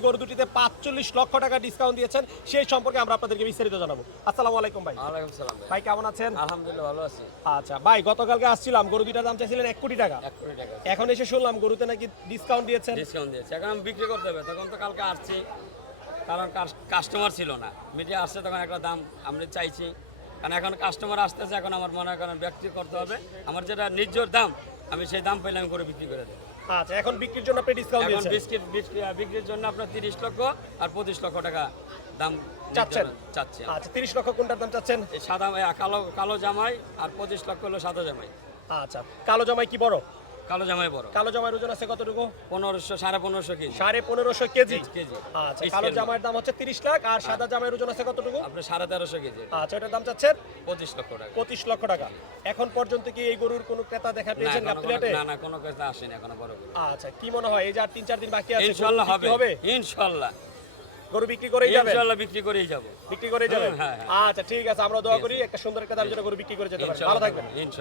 এই গরু দুটিতে 45 লক্ষ টাকা ডিসকাউন্ট দিয়েছেন, সেই সম্পর্কে আমরা আপনাদেরকে বিস্তারিত জানাবো। আসসালামু আলাইকুম ভাই। ওয়ালাইকুম সালাম ভাই। ভাই কেমন আছেন? আলহামদুলিল্লাহ ভালো আছি। আচ্ছা ভাই, গতকালকে আসছিলাম, গরু দুটার দাম চাইছিলেন 1 কোটি টাকা। 1 কোটি টাকা এখন এসে শুনলাম গরুতে নাকি ডিসকাউন্ট দিয়েছেন। ডিসকাউন্ট দিয়েছে। এখন আমি বিক্রি করতে হবে, তখন তো কালকে আসছি, কারণ কাস্টমার ছিল না। মিডিয়া আসছে তখন একটা দাম আমরা চাইছি, কারণ এখন কাস্টমার আসতেছে, এখন আমার মনে করেন ব্যক্তি করতে হবে। আমার যেটা নিজের দাম, আমি সেই দাম পেলে আমি করে বিক্রি করে দেবো। আচ্ছা, এখন বিক্রির জন্য আপনি ডিসকাউন্ট এখন দিয়েছেন। বিক্রির জন্য আপনার 30 লক্ষ আর 25 লক্ষ টাকা দাম চাচ্ছেন? চাচ্ছি। আচ্ছা, 30 লক্ষ কোনটার দাম চাচ্ছেন? এই সাদা কালো জামাই আর 25 লক্ষ হলো সাদা জামাই। আচ্ছা, কালো জামাই কি বড়? কালো জামাই বড়। কালো জামাইয়ের ওজন আছে কতটুকু? 1500 1550 কেজি। 1550 কেজি। কেজি। আচ্ছা, কালো জামাইয়ের দাম হচ্ছে 30 লাখ, আর সাদা জামাইয়ের ওজন আছে কতটুকু? আপনার 1350 কেজি। আচ্ছা, এটার দাম চাচ্ছেন 25 লক্ষ টাকা। 25 লক্ষ টাকা। এখন পর্যন্ত কি এই গরুর কোনো ক্রেতা দেখা না, পেয়েছেন গাবতলীহাটে? না, কোনো কথা আসেনি এখনো বড় করে। আচ্ছা, কি মনে হয় এই যে আর 3-4 দিন বাকি আছে, ইনশাআল্লাহ গরু বিক্রি হবে। হবে? ইনশাআল্লাহ। গরু বিক্রি করেই যাবে? ইনশাআল্লাহ বিক্রি করেই যাব। বিক্রি করেই যাবেন? হ্যাঁ। আচ্ছা, ঠিক আছে, আমরা দোয়া করি একটা সুন্দর একটা দামের জন্য গরু বিক্রি করে যেতে পারেন। ভালো থাকবেন। ইনশাআল্লাহ।